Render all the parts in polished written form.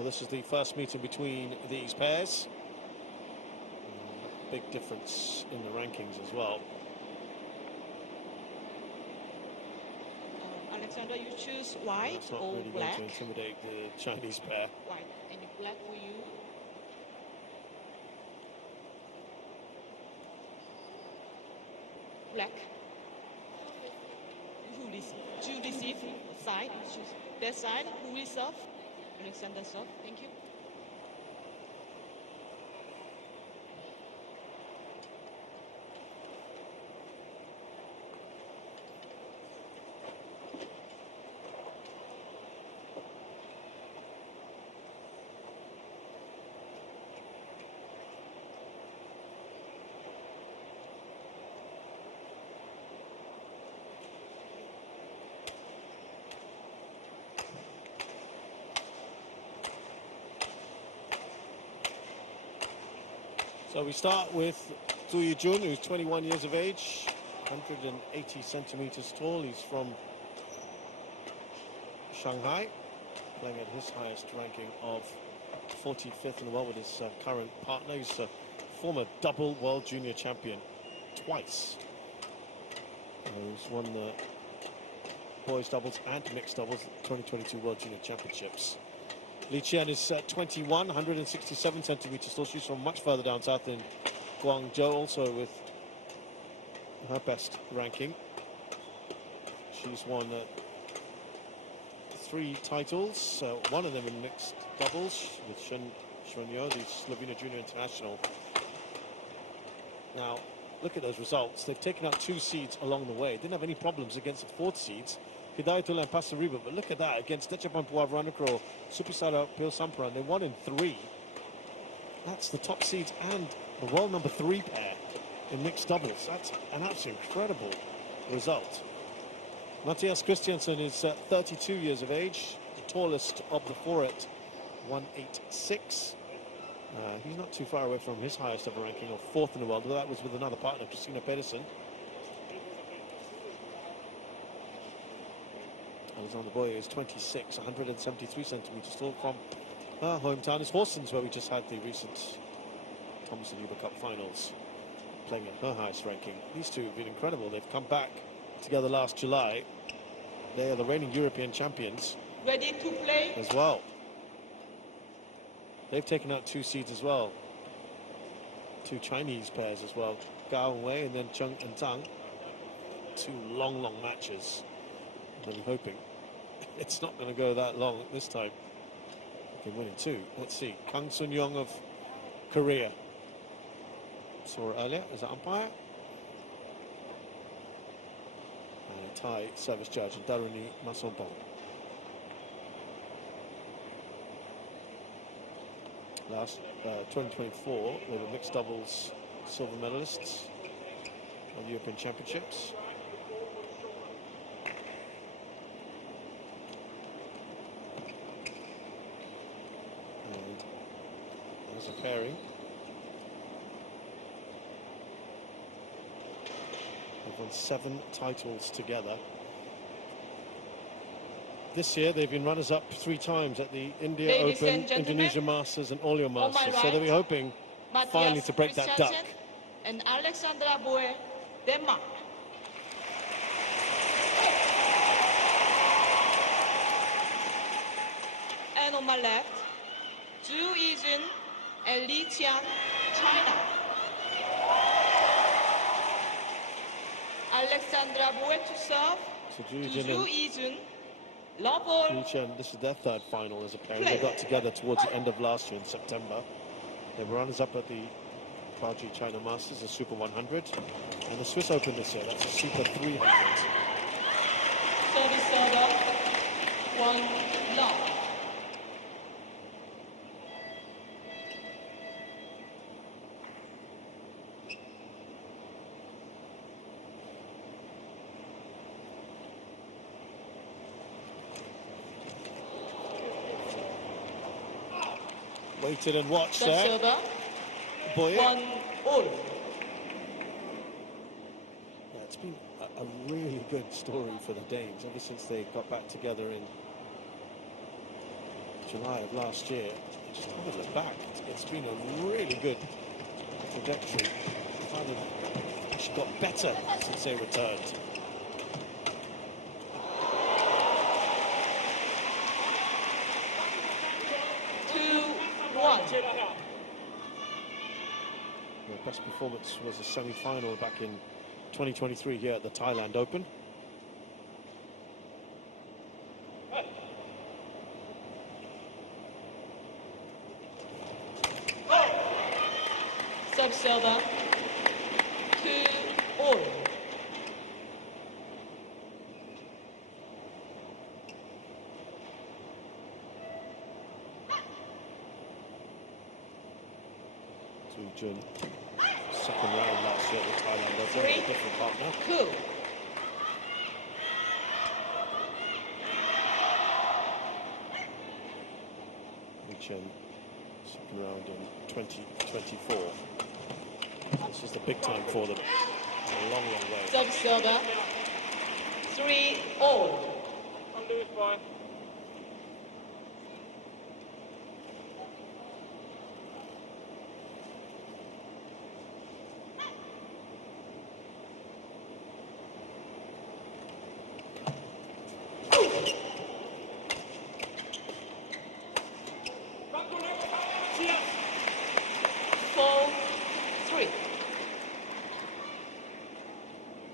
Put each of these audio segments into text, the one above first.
Well, this is the first meeting between these pairs. Big difference in the rankings as well. Alexander, you choose white That's not or really black? going to intimidate the Chinese pair. White and black for you. Black. You receive side. Choose that side. Who is serve? Alexander serve. Thank you. So we start with Zhu Yijun, who's 21 years of age, 180 centimeters tall. He's from Shanghai, playing at his highest ranking of 45th in the world with his current partner. He's a former double world junior champion twice. He's won the boys doubles and mixed doubles at the 2022 World Junior Championships. Li Qian is 21, 167 centimeters tall. She's from much further down south in Guangzhou, also with her best ranking. She's won 3 titles, one of them in mixed doubles with Shunyo, the Slovenia Junior International. Now, look at those results. They've taken out 2 seeds along the way. Didn't have any problems against the 4th seeds, Hidayatullah and Pasariba, but look at that against Dechapan Puavranakro, Supisara Pil Samparan. They won in 3. That's the top seeds and the world number 3 pair in mixed doubles. That's an absolutely incredible result. Matthias Christiansen is 32 years of age, the tallest of the 4 at 186. He's not too far away from his highest ever ranking of 4th in the world, but that was with another partner, Christina Pedersen. Alexander Bøje is 26, 173 centimeters tall, from her hometown is Horsens, where we just had the recent Thomas and Uber Cup Finals, playing at her highest ranking. These two have been incredible. They've come back together last July. They are the reigning European champions. Ready to play? As well. They've taken out 2 seeds as well. 2 Chinese pairs as well. Gao and Wei and then Chung and Tang. 2 long matches. I'm really hoping it's not going to go that long this time. They can win in 2. Let's see. Kang Sun-young of Korea. Saw it earlier as an umpire. And a Thai service judge, Daruni Masompong. Last 2024, they were mixed doubles silver medalists of the European Championships. And there's a pairing. They've won 7 titles together. This year they've been runners-up 3 times at the India Open, Indonesia Masters and Olio Masters. So they'll be hoping finally to break that duck. And Alexander Bøje, Denmark. And on my left, Zhu Yijun and Li Qian, China. Alexander Bøje to serve So to Zhu Yijun. Love ball. This is their 3rd final as a pair. They got together towards the end of last year in September. They were runners-up at the Praji China Masters, the Super 100, and the Swiss Open this year. That's a Super 300. Service order, 1 love. Waited and watched That's there. over. Bøje. 1-all. Yeah, it's been a really good story for the Danes ever since they got back together in July of last year. Just never looked back. It's been a really good trajectory. Kind of actually got better since they returned. Their best performance was a semi-final back in 2023 here at the Thailand Open. Sub-silver, 2-all. Jun, second round last year at the Thailand Open, a different partner. 2. Chen, second round in 2024. This is the big time for them. A long, long way. Sub-silver, 3-all. Come do it, boy.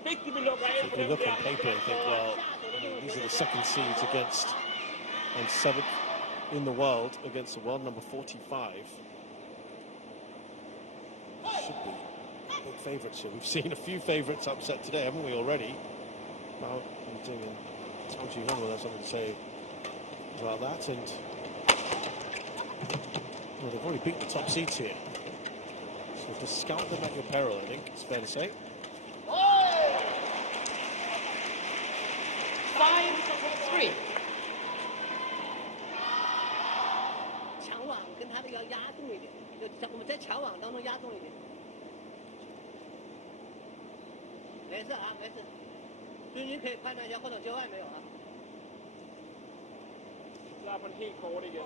If you look on paper and think, well, these are the second seeds against and 7th in the world against the world number 45. Should be big favourites here. We've seen a few favourites upset today, haven't we, already? About Ying and Cao Ji-hong will have something to say about that. And well, they've already beat the top seeds here. So to scout them at your peril, I think it's fair to say. 5-3. 抢网跟他的要压重一点，我们在抢网当中压重一点。没事啊，没事。君可以判断一下后头接外没有啊？拉พื้นที่โค้ดได้เยอะ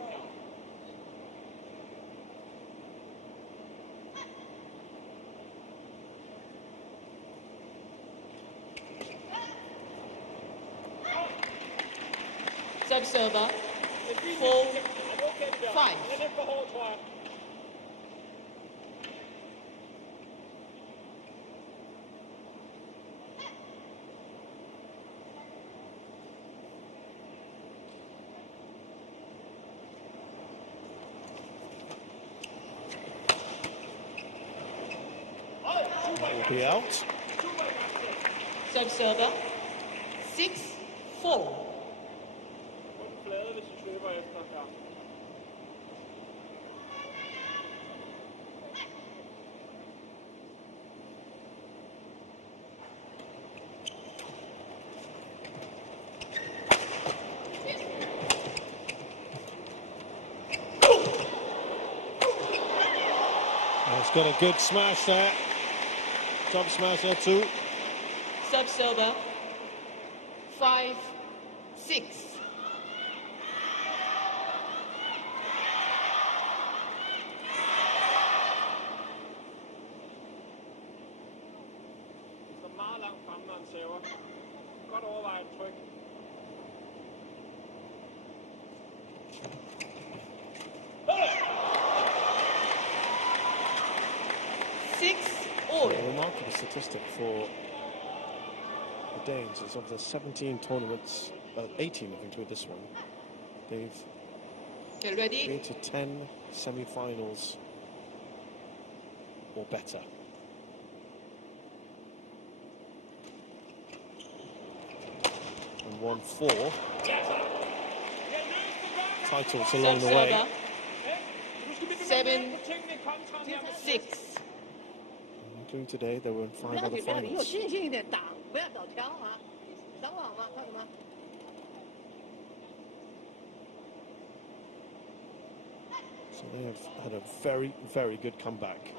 Sub-silver, 4-5. Will be out. Sub-silver, 6-4. He's got a good smash there. Top smash there too. Sub-silver, 5-6. Meget langt fremme, når han server. Godt overvejet tryk. A remarkable statistic for the Danes is of the 17 tournaments, 18 I think with this one, they've been to 10 semi-finals or better. And won 4 titles along the way. 7-6. Including today, they were in 5 other 你有 finals. 信心一点打，不要找挑啊！上网吗？看什么？ So they have had a very, very good comeback.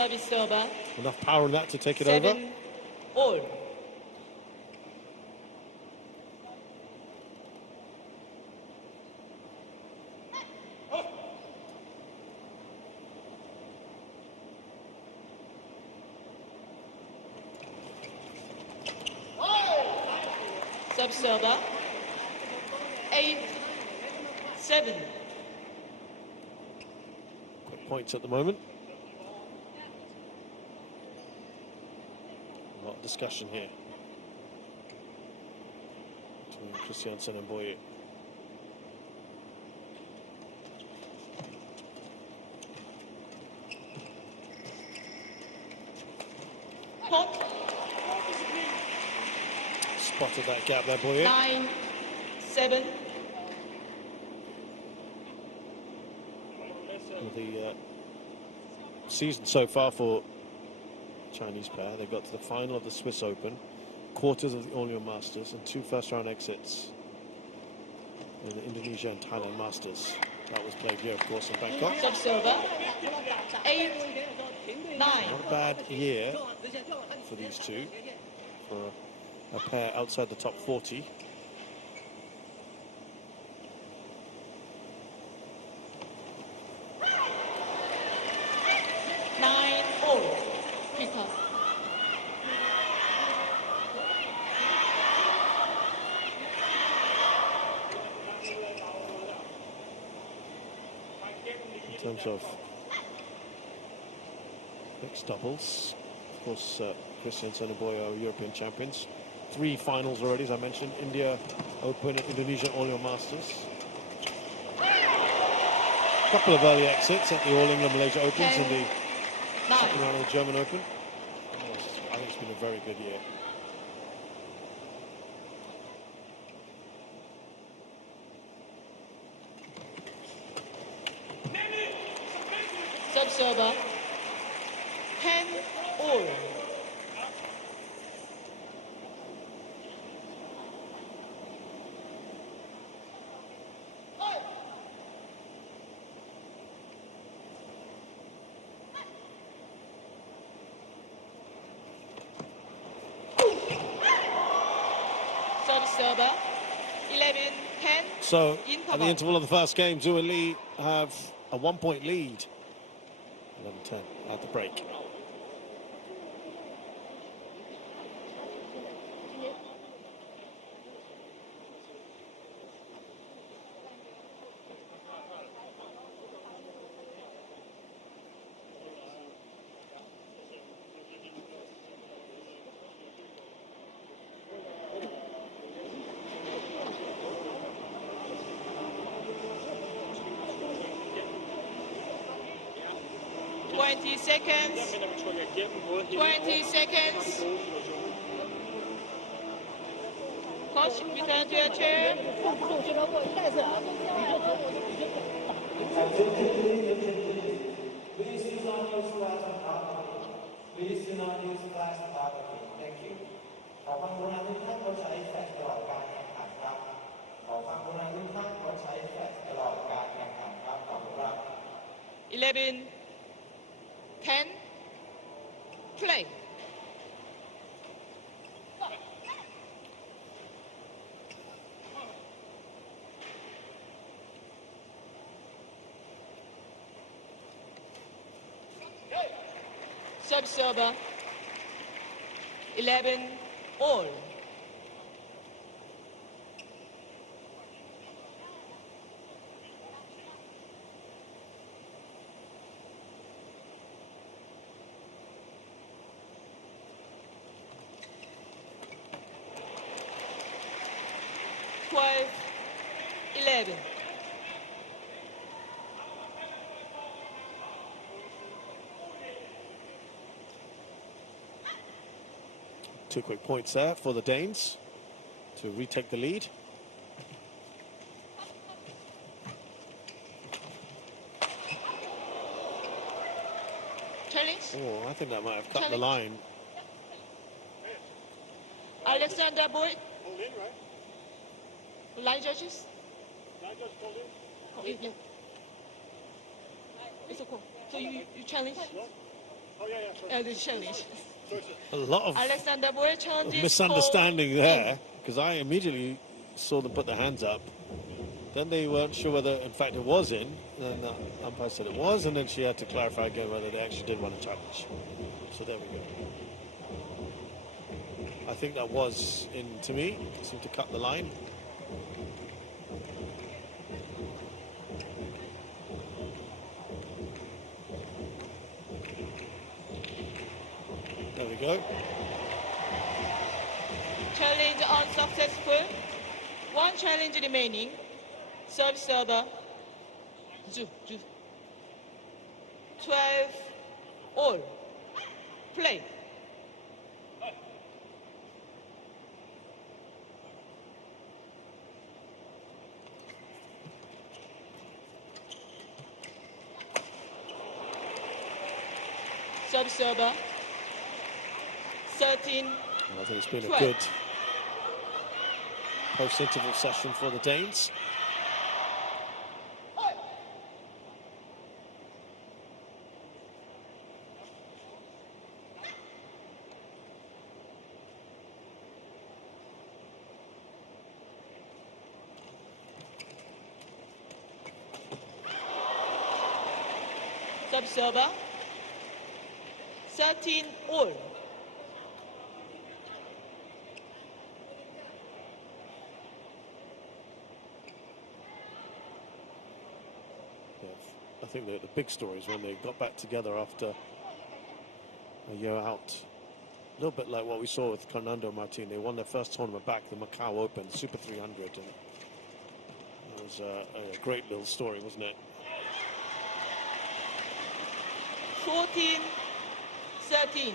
Service server. Enough power in that to take it over. 7-all. Sub server. 8-7. Quick points at the moment. A lot of discussion here between Christiansen and Bøje. Point. Spotted that gap there, Bøje. 9-7. The season so far for Chinese pair, they got to the final of the Swiss Open, quarters of the All-England Masters, and 2 first-round exits in the Indonesia and Thailand Masters. That was played here, of course, in Bangkok. Sub-server. 8-9. Not a bad year for these two, for a pair outside the top 40. In terms of mixed doubles, of course, Christiansen and Bøje are European champions. 3 finals already, as I mentioned. India Open, Indonesia All-England Masters. A couple of early exits at the All-England Malaysia Opens and the second round of the German Open. I think it's been a very good year. Sub-server. 10-all. Sub-server. 11-10. So, at the interval of the first game, Zhu and Lee have a 1-point lead. 11-10 at the break. Seconds. 20 seconds. Coach, return to your chair. Thank you. ขอความกรุณาทุกท่านงดใช้แฟลชตลอดการแข่งขันครับขอความกรุณาทุกท่านงดใช้แฟลชตลอดการแข่งขันครับขอบคุณครับ 11-10. Play. Sub-server. 11-all. Two quick points there for the Danes to retake the lead. Challenge. Oh, I think that might have cut the line. Alexander Bøje. Hold in, right? Line judges. Line judge hold in. Oh, yeah. It's okay. So you challenge? The challenge. A lot of Alexander Bøje challenges. misunderstanding there, because I immediately saw them put their hands up. Then they weren't sure whether, in fact, it was in. And the umpire said it was, and then she had to clarify again whether they actually did want to challenge. So there we go. I think that was in to me. It seemed to cut the line. There we go. Challenge unsuccessful. One challenge remaining. Serve server. 12 all. Play. Serve server. 13. I think it's been 12. a good post-interval session for the Danes. Serve server. 13 all. I think the big story is when they got back together after a year out. A little bit like what we saw with Fernando Martin. They won their first tournament back, the Macau Open, Super 300. And it was a great little story, wasn't it? 14-13.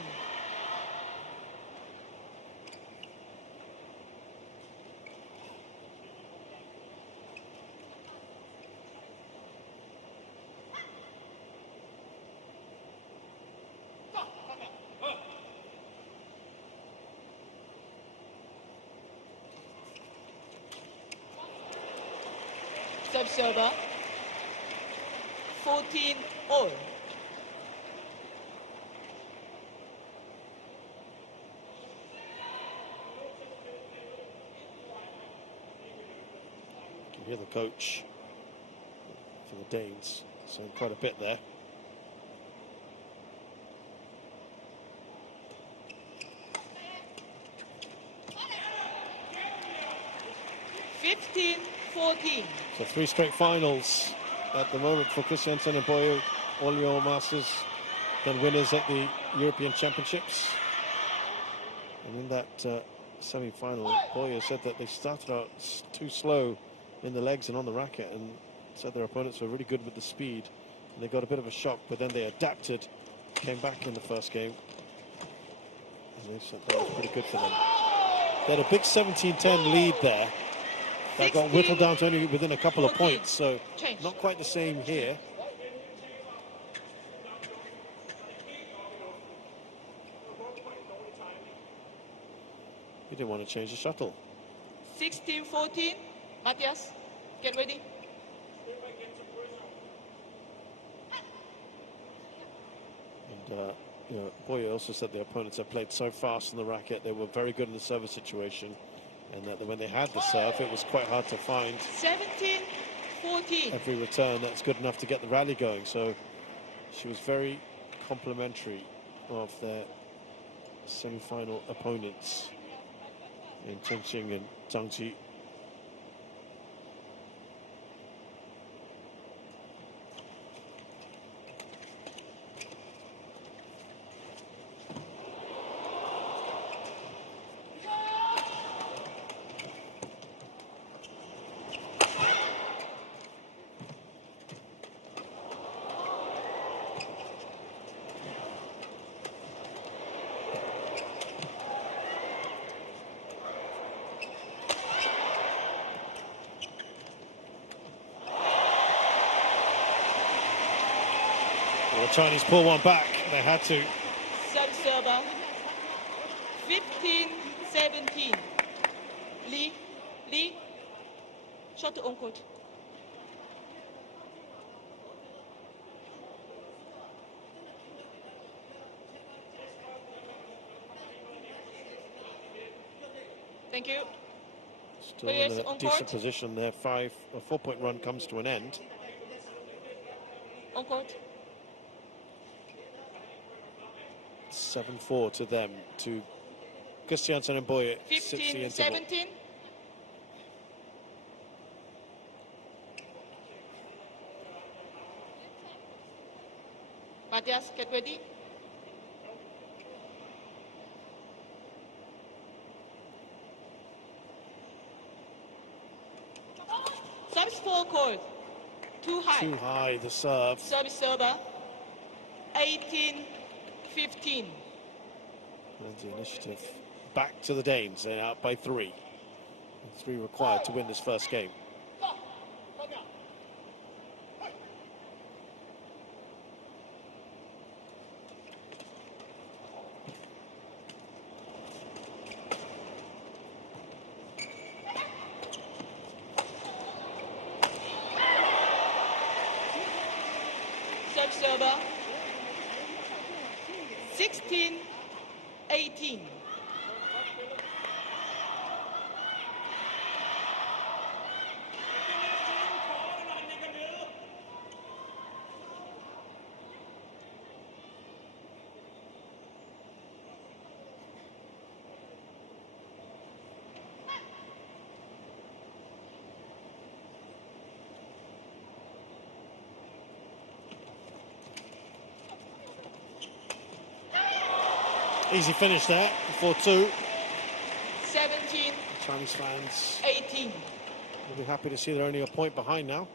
Server. 14 all. You can hear the coach for the Danes saying quite a bit there. So 3 straight finals at the moment for Christiansen and Bøje, all your masters, then winners at the European Championships. And in that semi-final, Bøje said that they started out too slow in the legs and on the racket, and said their opponents were really good with the speed, and they got a bit of a shock, but then they adapted, came back in the first game, and they said that was pretty good for them. They had a big 17-10 lead there. That got whittled down to only within a couple of points, so not quite the same here. He didn't want to change the shuttle. 16-14. Matthias, get ready. And you know, Bøje also said the opponents have played so fast on the racket. They were very good in the service situation. And that when they had the serve, it was quite hard to find 17-14. every return that's good enough to get the rally going. So she was very complimentary of their semi-final opponents in Chen Qing and Zhang Ji. The Chinese pull one back. They had to. Server. 15-17. Lee. Shot on court. Thank you. Still in Players a on decent court. position. Their 4-point run comes to an end. On court. 7-4 to them, to Christiansen and Bøje. 60 interval. 15-17. Matthias, get ready. Service full court. Too high. Too high, the serve. Service server. 18-15. And the initiative back to the Danes. They're out by 3. 3 required to win this first game. Service server. 16-18. Easy finish there, 4-2. 17-18. Chinese fans will be happy to see they're only a point behind now.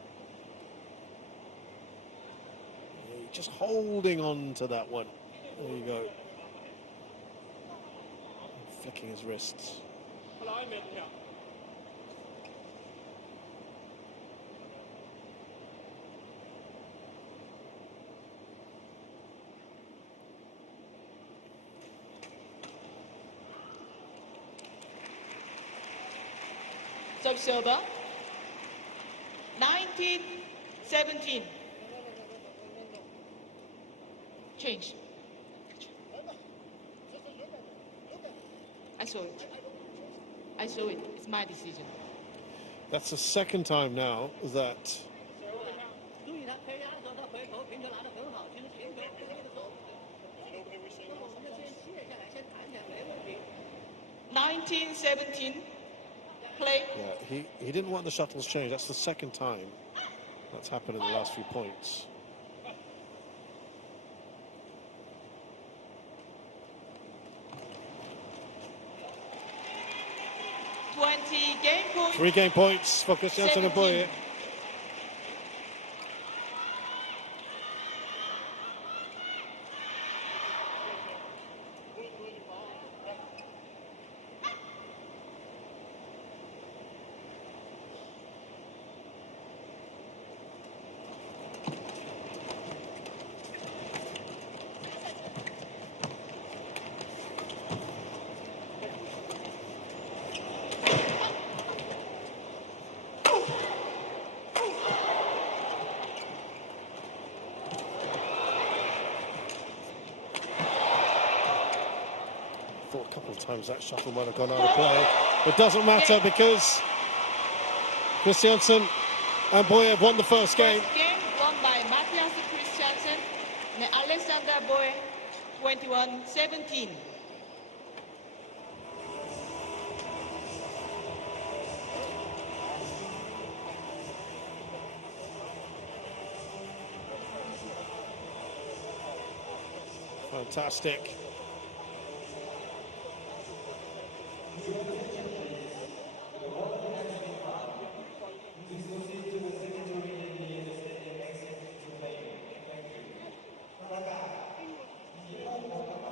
Just holding on to that one. There you go. Flicking his wrists. Service server. 19-17. Change. I saw it. I saw it. It's my decision. That's the second time now that 注意他推压的时候，他回头平球拿得很好，其实平球跟那个手，我们先卸下来，先弹起来没问题。 19-17. Play. yeah, he didn't want the shuttles changed. That's the second time that's happened in the last few points. Game point. 3 game points for Christiansen and Bøje. Thought a couple of times that shuttle might have gone out of play. It doesn't matter because Christiansen and Bøje have won the first game. First game won by Matthias Christiansen and Alexander Bøje, 21-17. Fantastic.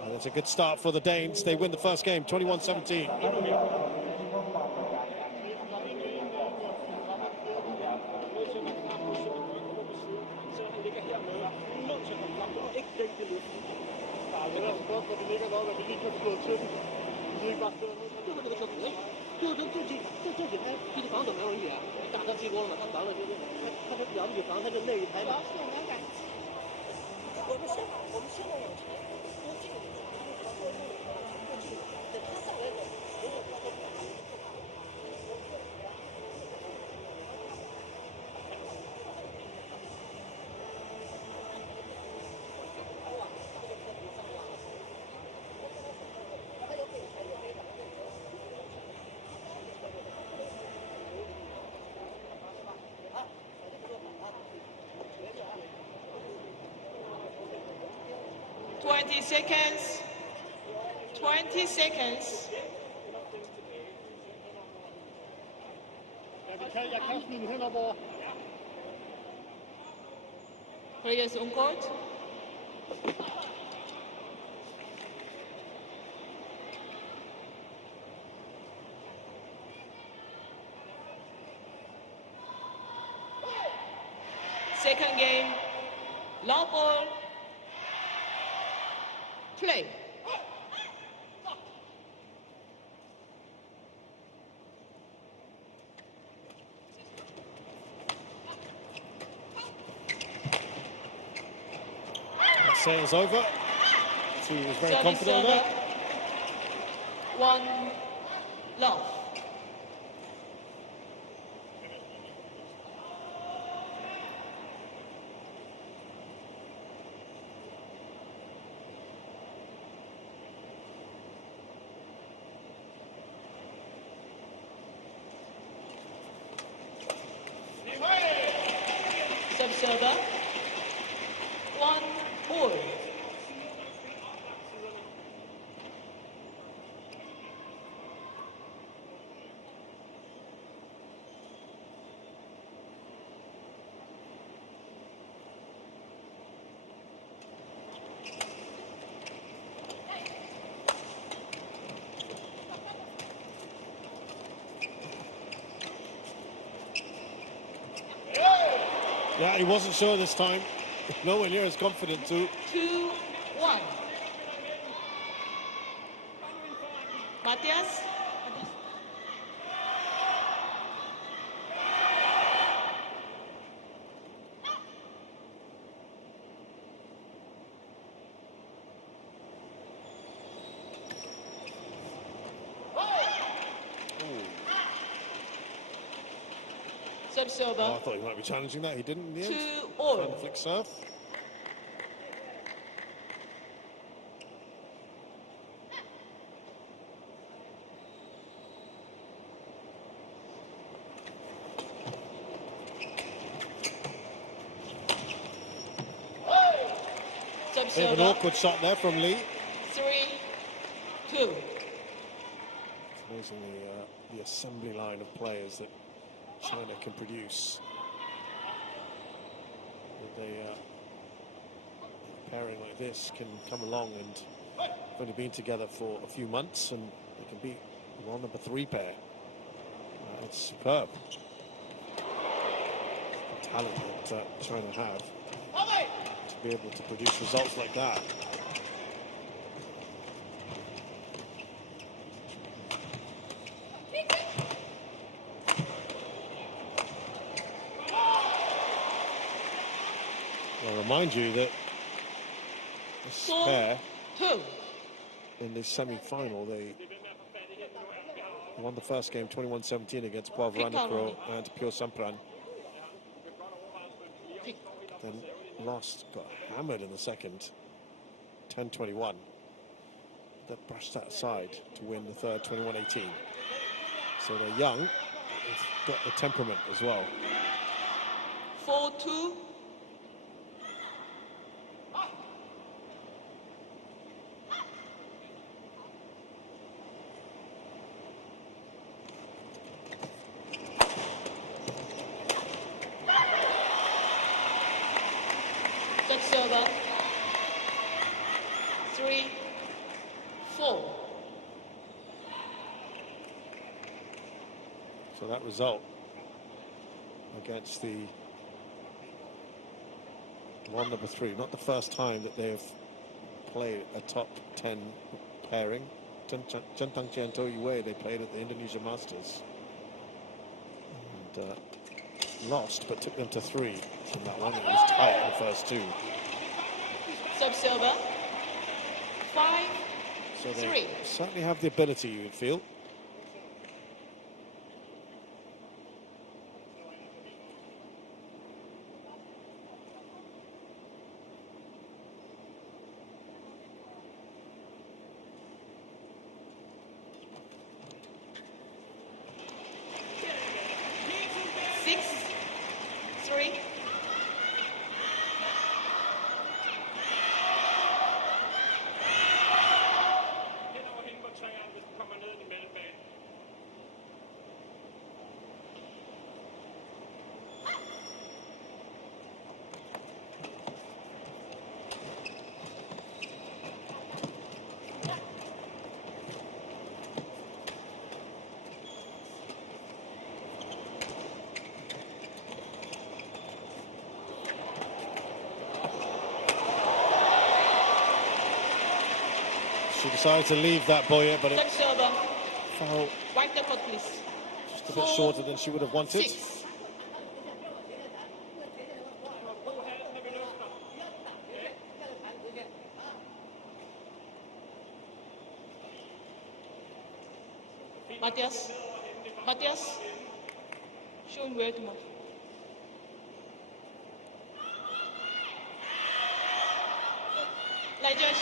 And it's a good start for the Danes. They win the first game, 21-17. 20 seconds. 20 seconds. Players on court. Second game, long ball, play. That sails over. He was very Service confident of over. that. 1 love. Server. 1 all. Yeah, he wasn't sure this time. Nowhere near as confident too. 2-1. Matthias. Serve Oh, I thought he might be challenging that. He didn't in the end. 2-all. Trying to flick serve. Bit of an awkward shot there from Lee. 3-2. It's amazing the assembly line of players that China can produce. With a pairing like this can come along and have only been together for a few months and they can beat the world number 3 pair. It's superb. The talent that China have to be able to produce results like that. I'll remind you that this pair in the semi-final, they won the first game 21-17 against Bøje and Pure Sampran. Then lost, got hammered in the second, 10-21. They brushed that aside to win the third, 21-18. So they're young, they've got the temperament as well. 4-2. Server. 3-4. So that result against the world number 3, not the first time that they have played a top 10 pairing. Chentang Chen Toyue, they played at the Indonesia Masters and lost, but took them to 3 in that one. It was tight in the first 2. Sub-silver. 5-3. So they certainly have the ability, you would feel. She decided to leave that Bøje, but it Third server. fell Wipe the court, please. just a bit shorter than she would have wanted. 6. Matthias. Matthias. Show him where to move. Legers.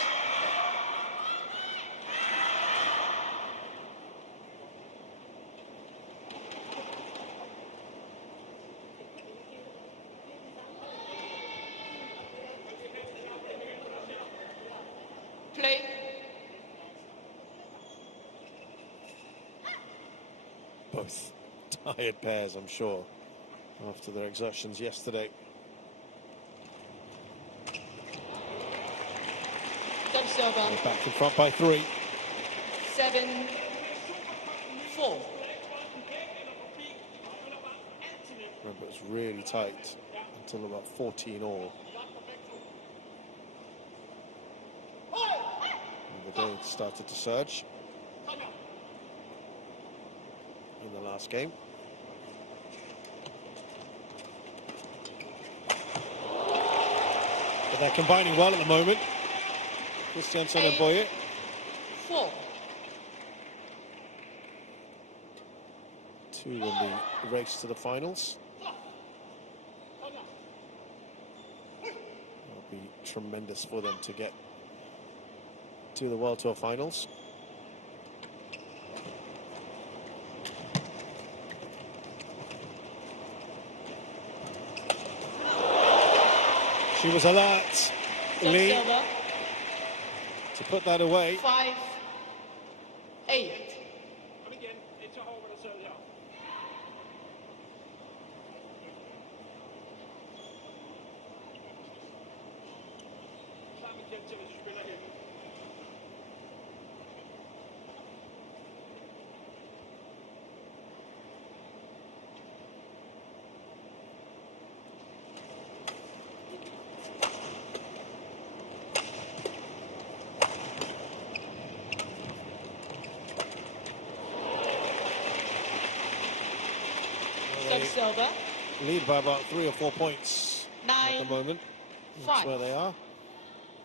Play. Both tired pairs, I'm sure, after their exertions yesterday. Third server. They're back in front by 3. 7-4. Remember, it was really tight until about 14 all. And the Danes started to surge in the last game. But they're combining well at the moment. Christiansen and Bøje. 4. 2 in the race to the finals. It'll be tremendous for them to get to the World Tour finals. She was alert, Lee, Server. to put that away. 5-8. Kom igen. Ikke så hårdt med dig selv her. Sammen kendt til, hvis du spiller hjemme. Third server. Lead by about 3 or 4 points at the 9. moment. That's 5. where they are.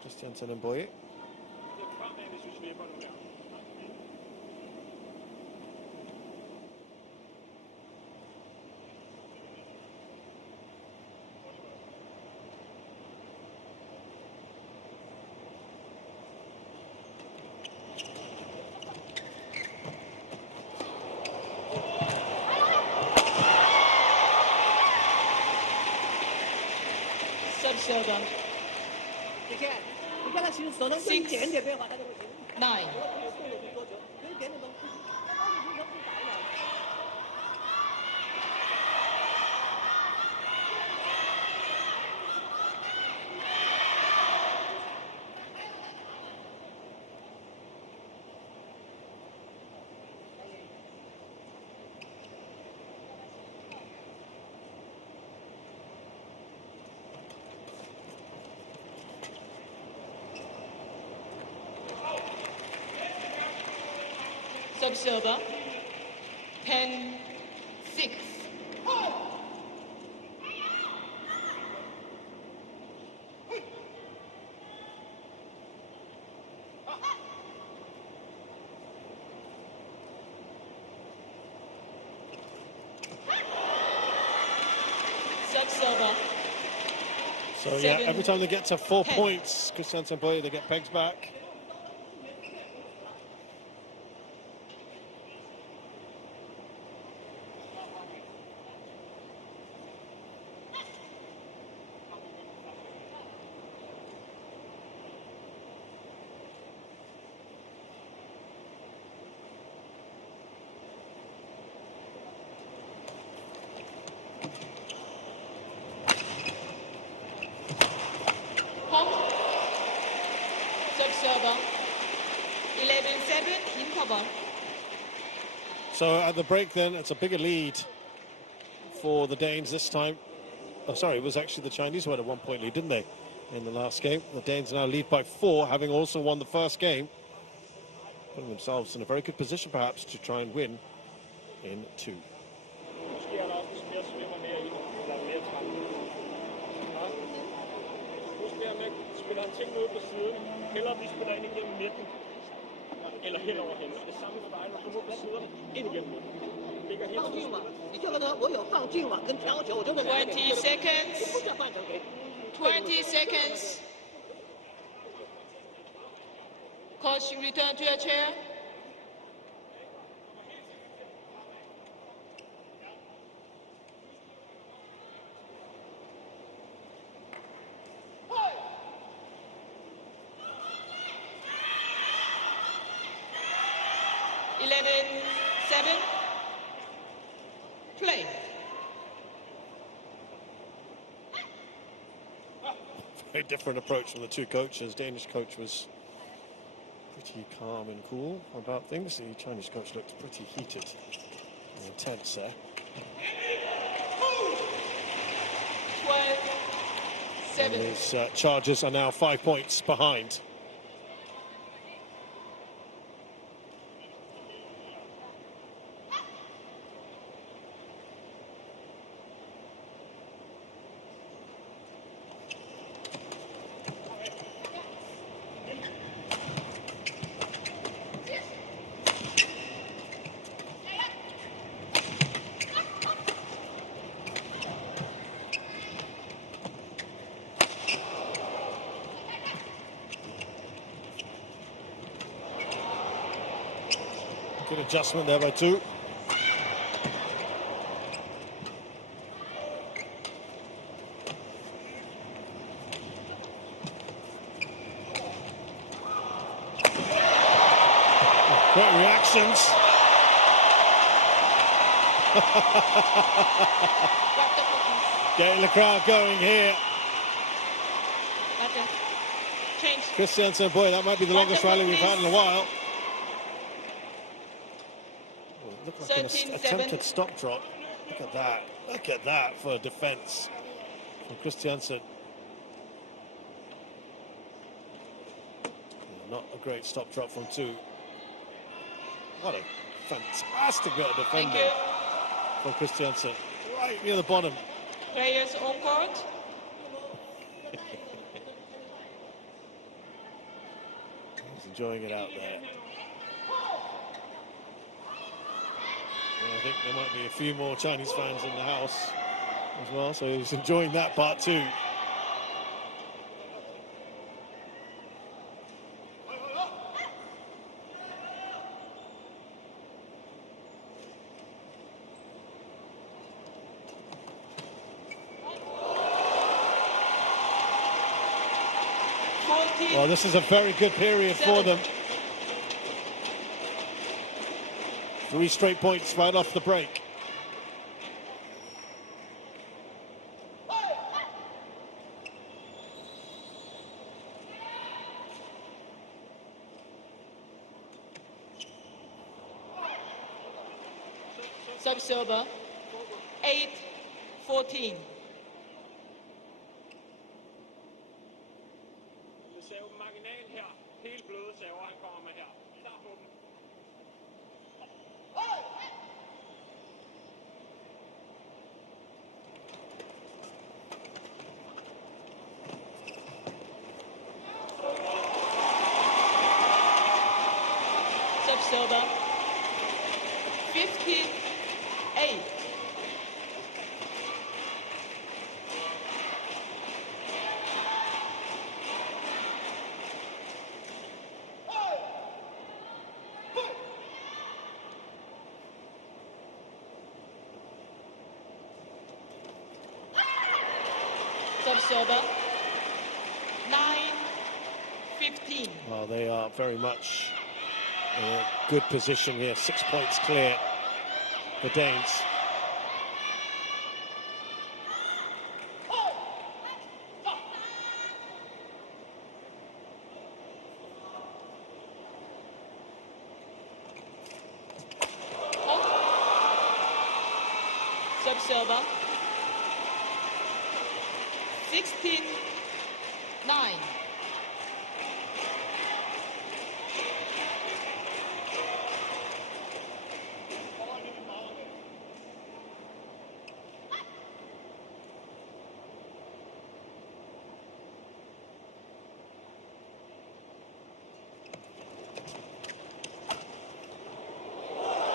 Christiansen and Bøje. Det er fremad, hvis vi slipper nu her. Third server. 你看，你看他其实手动一点点变化，他就会赢。 9. 动作不多久，有一点点东西，他当时就不打了。 Third server. 10-6. Third server. So yeah, 7, every time they get to 4 10. points, Christiansen and Bøje, they get pegs back. Third server. 11-7 interval. So at the break then, it's a bigger lead for the Danes this time. Oh, sorry, it was actually the Chinese who had a 1-point lead, didn't they, in the last game? The Danes now lead by 4, having also won the first game. putting themselves in a very good position perhaps to try and win in 2. Måske er der også en spiller mere i, eller mere træt. Ja. Husk det her med, spiller han tingene ud på siden, hellere vi spiller ind igennem midten, eller hen over hende. Og det samme for dig, når du kommer ud på siderne, ind igennem midten. Ligger helt til siden. 20 seconds. 20 seconds. Coach, return to your chair. Play. Very different approach from the two coaches. Danish coach was pretty calm and cool about things. The Chinese coach looked pretty heated and intense there. 12-7. And his Chargers are now 5 points behind. Good adjustment there by 2. Great reactions. Getting the crowd going here. Change. Christiansen, boy, that might be the longest rally we've had in a while. Looked like an 13-7. attempted stop drop. Look at that. Look at that for defence from Christiansen. Not a great stop drop from 2. What a fantastic bit of defending from Christiansen. Right near the bottom. Players on court. He's enjoying it out there. I think there might be a few more Chinese fans in the house as well, so he's enjoying that part too. Well, this is a very good period for them. 3 straight points right off the break. Sub-server, 8-14. Marginal her. Helt bløde saver, han kommer med her. Klar på dem. Sub-server, 58. Sub-server, 9-15. Well, they are very much in a good position here. 6 points clear for Danes. Sub-server, 16-9.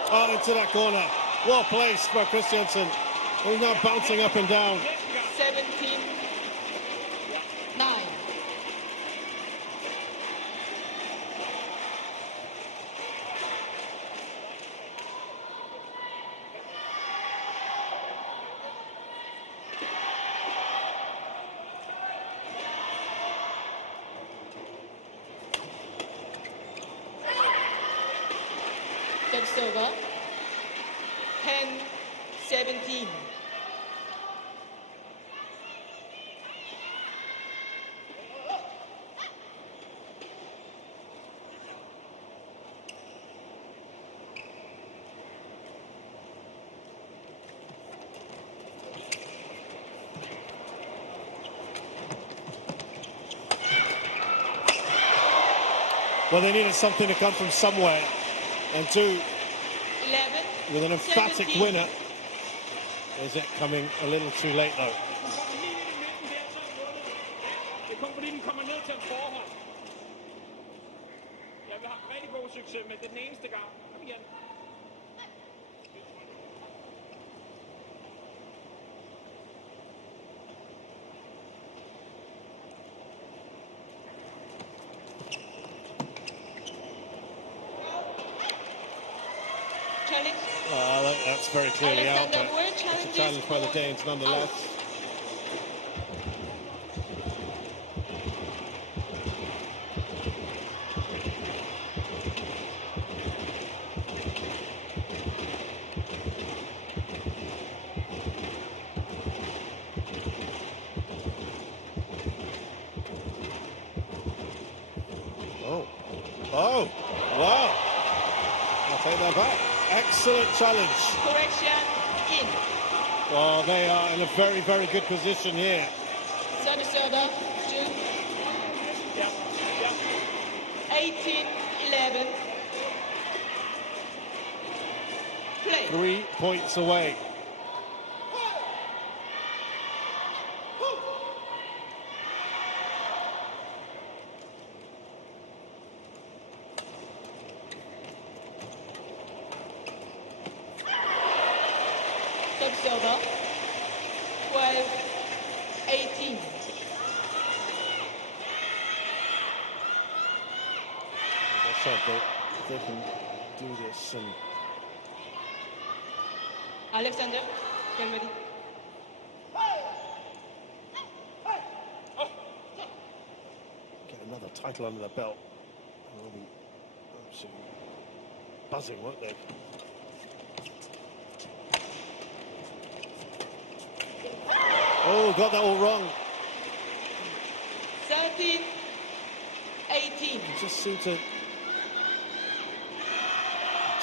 Oh, into that corner. Well placed by Christiansen. He's now bouncing up and down. 17-9. That's over. 10-17. Well, they needed something to come from somewhere. And two, 11, with an emphatic 17. winner. Is it coming a little too late, though? Det kom fordi den kommer ned til en forhold. Ja, vi har rigtig god succes med den eneste gang. Kom igen. Challenge. That's very clearly out, Alexander but Bøje it's a challenges challenge by the for Danes nonetheless. Oh, wow. I'll take that back. Excellent challenge. Correction in. Well, they are in a very, very good position here. Service over to 18-11. Play. 3 points away. Service over. 12-18. As I said, they can do this and Alexander, get ready. get another title under the belt. They'll be absolutely buzzing, won't they? Oh, got that all wrong. 13-18. Just seemed to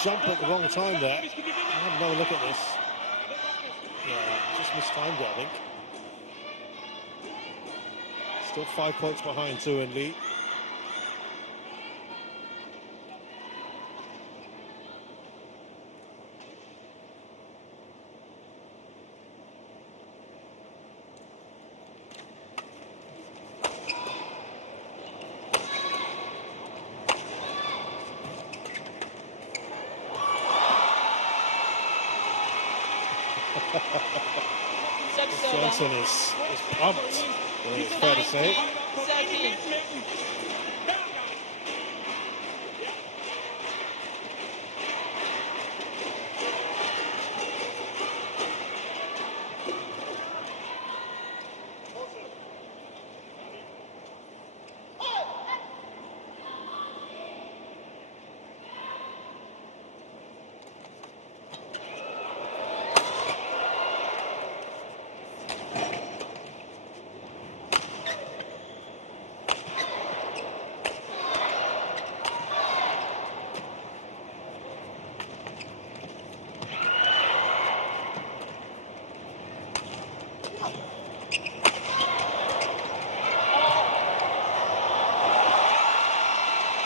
jump at the wrong time there. I'll have another look at this. Yeah, just mistimed it, I think. Still 5 points behind Zhu and Lee. Christiansen is pumped, I think it's fair to say. 13.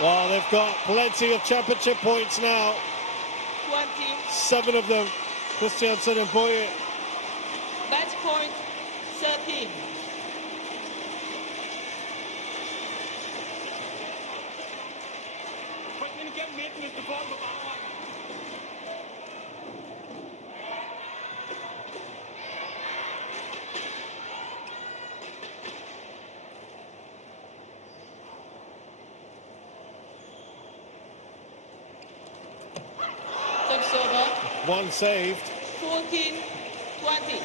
Well, they've got plenty of championship points now. 20. 7 of them. Christiansen and Bøje. Match point 13. Bring den igennem midten, hvis du får den på baghånd. It's over. One saved. 14-20.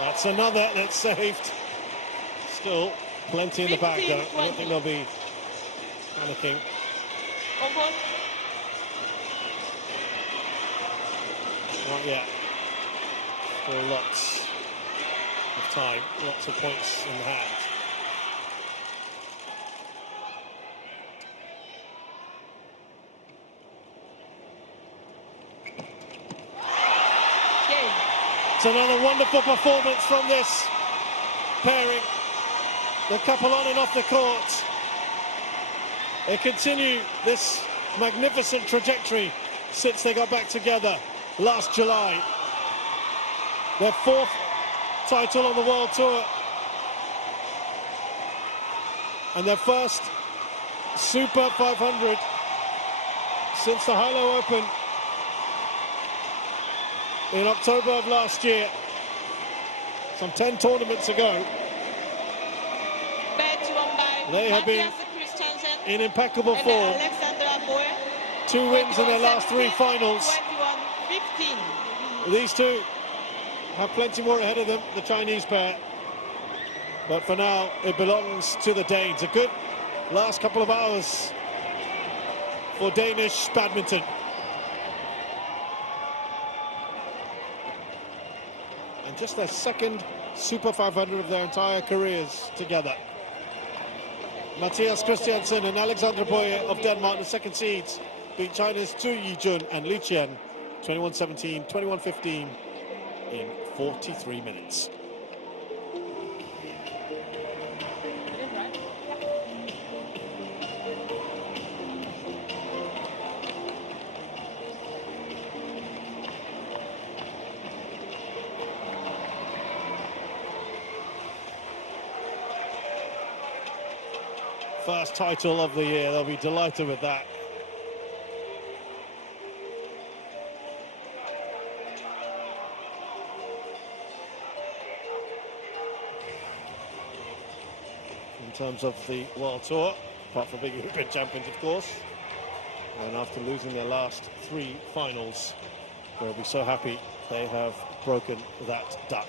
That's another that's saved. Still plenty in the back though. I don't think they'll be panicking. Not yet. Still lots of time, lots of points in the hand. It's another wonderful performance from this pairing. The couple on and off the court. They continue this magnificent trajectory since they got back together last July. Their fourth title on the World Tour. And their first Super 500 since the Hilo Open in October of last year, some 10 tournaments ago. They have been in impeccable form. 2 wins in their last 3 finals. These two have plenty more ahead of them, the Chinese pair. But for now, it belongs to the Danes. A good last couple of hours for Danish badminton. And just their second Super 500 of their entire careers together. Mathias Christiansen and Alexander Bøje of Denmark, the second seeds, beat China's Tu Yijun and Li Qian 21-17, 21-15 in 43 minutes. First title of the year, they'll be delighted with that. In terms of the World Tour, apart from being European champions, of course. And after losing their last 3 finals, they'll be so happy they have broken that duck.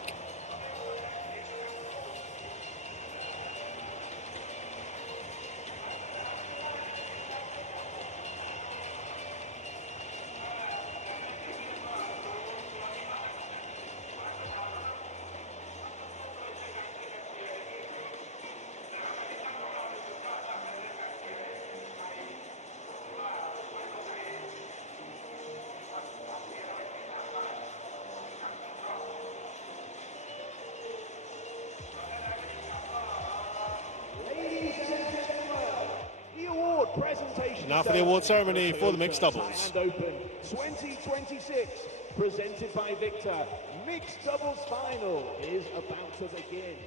Now for the award ceremony for the mixed doubles. Thailand Open 2026, presented by Victor. Mixed doubles final is about to begin.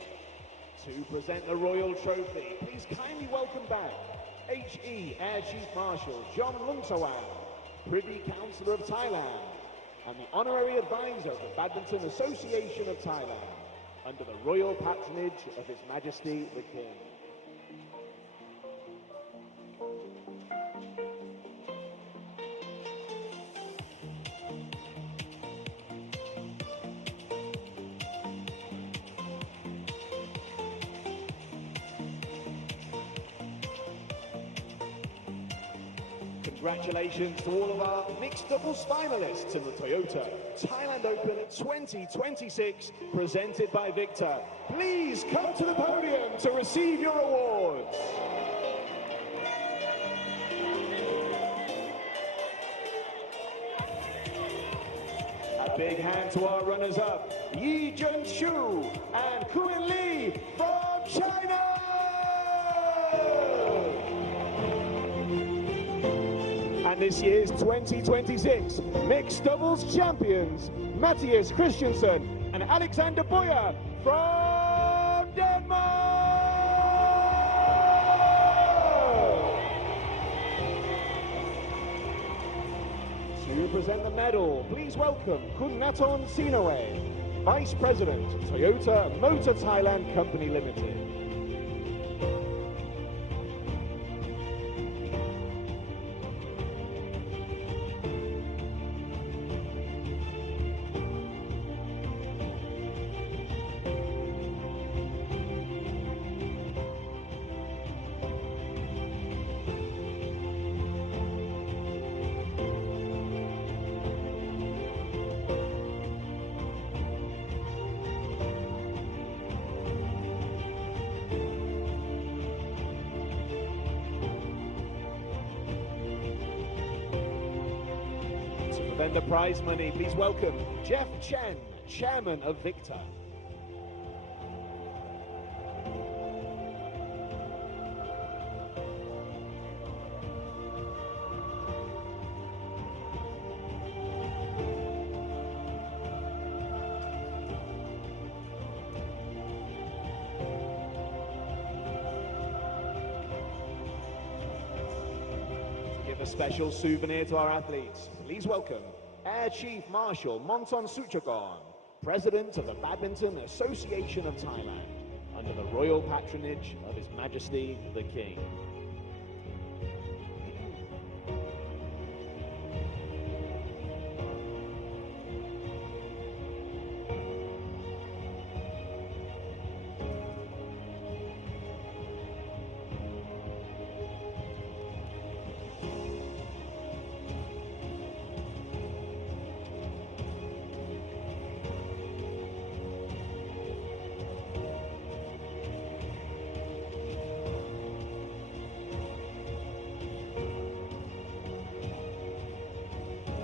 To present the Royal Trophy, please kindly welcome back HE Air Chief Marshal John Luntawan, Privy Councillor of Thailand, and the Honorary Advisor of the Badminton Association of Thailand, under the royal patronage of His Majesty the King. Congratulations to all of our mixed doubles finalists in the Toyota Thailand Open 2026, presented by Victor. Please come to the podium to receive your awards. A big hand to our runners-up, Yi Jun Shu and Kuin Li from China! And this year's 2026 Mixed Doubles Champions, Mathias Christiansen and Alexander Bøje from Denmark! To present the medal, please welcome Kun Naton Sinoe, Vice President, Toyota Motor Thailand Company Limited. Then the prize money, please welcome Jeff Chen, Chairman of Victor. A special souvenir to our athletes. Please welcome Air Chief Marshal Monton Suchagon, President of the Badminton Association of Thailand, under the royal patronage of His Majesty the King.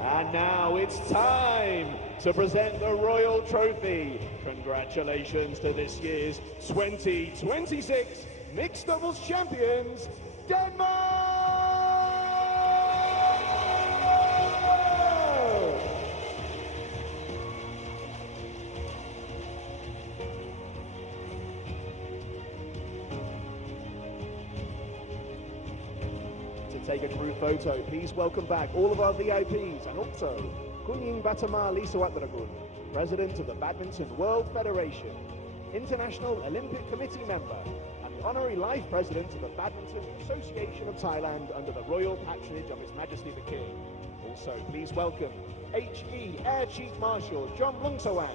And now it's time to present the Royal Trophy. Congratulations to this year's 2026 Mixed Doubles Champions, Denmark! Take a group photo. Please welcome back all of our VIPs and also Kunying Batama Lisawatragun, President of the Badminton World Federation, International Olympic Committee member, and the Honorary Life President of the Badminton Association of Thailand under the royal patronage of His Majesty the King. Also, please welcome HE Air Chief Marshal John Lungsawang,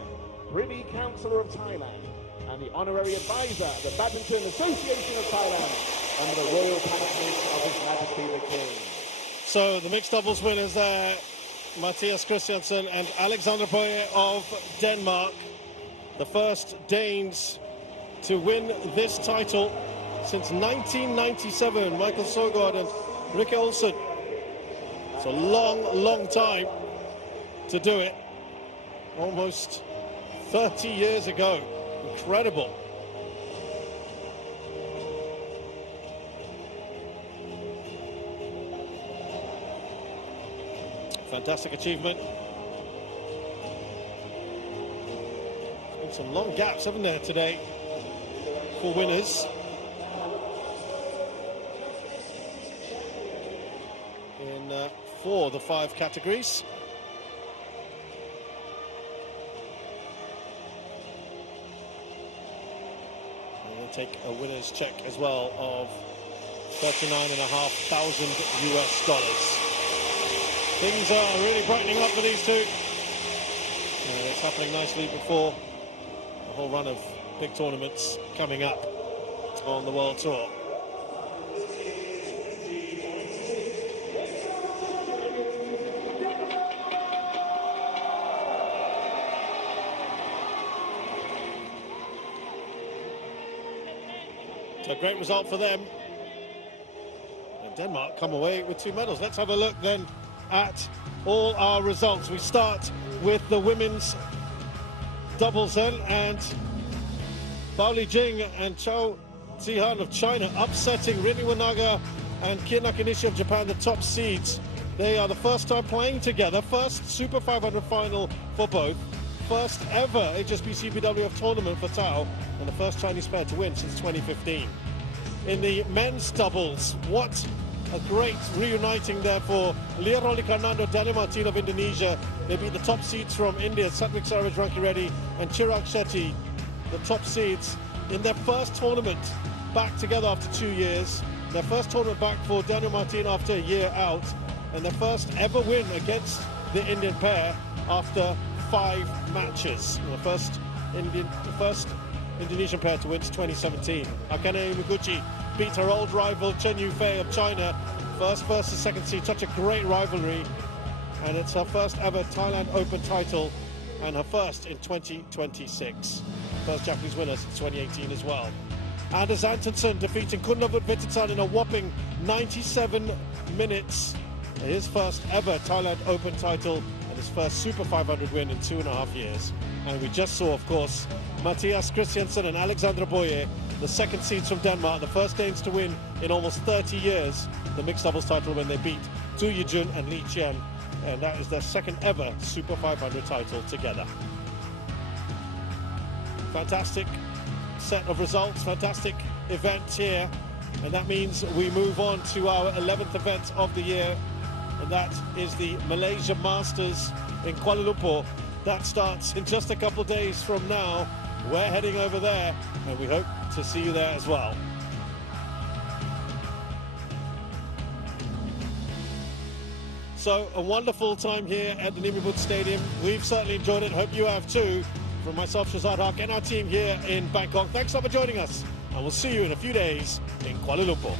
Privy Councillor of Thailand, and the Honorary Advisor of the Badminton Association of Thailand under the royal patronage of His Majesty the King. So the mixed doubles winners there, Mathias Christiansen and Alexander Bøje of Denmark, the first Danes to win this title since 1997. Michael Søgaard and Rikke Olsen. It's a long, long time to do it. Almost 30 years ago. Incredible. Fantastic achievement. Been some long gaps, haven't there, today for winners. In 4 of the 5 categories. And we'll take a winner's check as well of $39,500 US. Things are really brightening up for these two. It's happening nicely before a whole run of big tournaments coming up on the World Tour. So a great result for them. And Denmark come away with 2 medals. Let's have a look then at all our results. We start with the women's doubles then, and Bao Li Jing and Chao Zihan of China upsetting Rinny Wanaga and Kia Nakanishi of Japan, the top seeds. They are the first time playing together, first Super 500 final for both, first ever HSBC BWF tournament for Tao, and the first Chinese pair to win since 2015. In the men's doubles, what a great reuniting there for Lia Roli Karnando, Daniel Martin of Indonesia. They beat the top seeds from India, Satvik Saravage, Ranki Reddy and Chirag Shetty, the top seeds in their first tournament back together after 2 years. Their first tournament back for Daniel Martin after a year out, and their first ever win against the Indian pair after 5 matches. The first Indonesian pair to win since 2017. Akane Yamaguchi beat her old rival Chen Yufei of China. First versus second seed, such a great rivalry. And it's her first ever Thailand Open title and her first in 2026. First Japanese winner since 2018 as well. Anders Antonsen defeating Kunlavut Vittitsan in a whopping 97 minutes. His first ever Thailand Open title and his first Super 500 win in 2.5 years. And we just saw, of course, Mathias Christiansen and Alexandra Bøje, the second seeds from Denmark, the first Danes to win in almost 30 years, the mixed doubles title when they beat Tu Yijun and Li Qian. And that is their second ever Super 500 title together. Fantastic set of results, fantastic event here. And that means we move on to our 11th event of the year. And that is the Malaysia Masters in Kuala Lumpur. That starts in just a couple of days from now. We're heading over there, and we hope to see you there as well. So, a wonderful time here at the Nimibutr Stadium. We've certainly enjoyed it. Hope you have too. From myself, Shazad Haq, and our team here in Bangkok, thanks for joining us. And we'll see you in a few days in Kuala Lumpur.